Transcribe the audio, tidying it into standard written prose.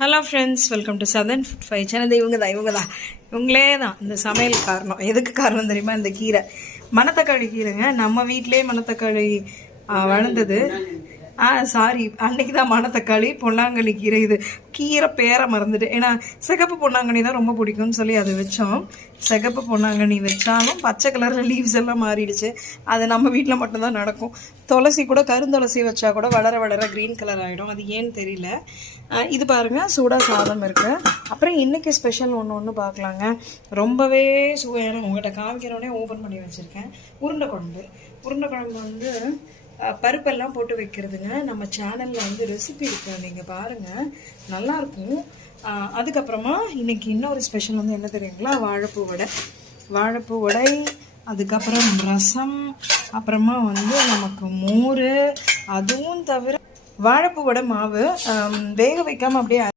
Hello friends, welcome to southern food five channel. இவங்களே தான் இந்த சமையல் காரணம். எதுக்கு காரணம் தெரியுமா? இந்த கீரை, மணத்தக்காளி கீரைங்க. நம்ம வீட்டிலே மணத்தக்காளி வளர்ந்தது. சாரி, அன்னைக்கு தான் மணத்தக்காளி பொன்னாங்கண்ணி கீரை. இது கீரை பேரை மறந்துட்டு, ஏன்னா சிகப்பு பொன்னாங்கண்ணி தான் ரொம்ப பிடிக்கும்னு சொல்லி அதை வச்சோம். சிகப்பு பொன்னாங்கண்ணி வச்சாலும் பச்சை கலரில் லீவ்ஸ் எல்லாம் மாறிடுச்சு. அது நம்ம வீட்டில் மட்டும்தான் நடக்கும். துளசி கூட, கருந்துளசி வச்சா கூட வளர வளர க்ரீன் கலர் ஆகிடும். அது ஏன்னு தெரியல. இது பாருங்கள், சூடாக சாதம் இருக்குது. அப்புறம் இன்றைக்கி ஸ்பெஷல் ஒன்று பார்க்கலாங்க. ரொம்பவே சுவையான, உங்கள்கிட்ட காமிக்கிறோடனே ஓப்பன் பண்ணி வச்சுருக்கேன். உருண்டை குழம்பு வந்து பருப்பெல்லாம் போட்டு வைக்கிறதுங்க. நம்ம சேனலில் வந்து ரெசிபி இருக்கு, நீங்கள் பாருங்கள், நல்லாயிருக்கும். அதுக்கப்புறமா இன்றைக்கி இன்னொரு ஸ்பெஷல் வந்து என்ன தெரியுங்களா? வாழைப்பூ வடை, அதுக்கப்புறம் ரசம், அப்புறமா வந்து நமக்கு மோர். அதுவும் தவிர வாழைப்பூ வடை மாவு வேக வைக்காமல் அப்படியே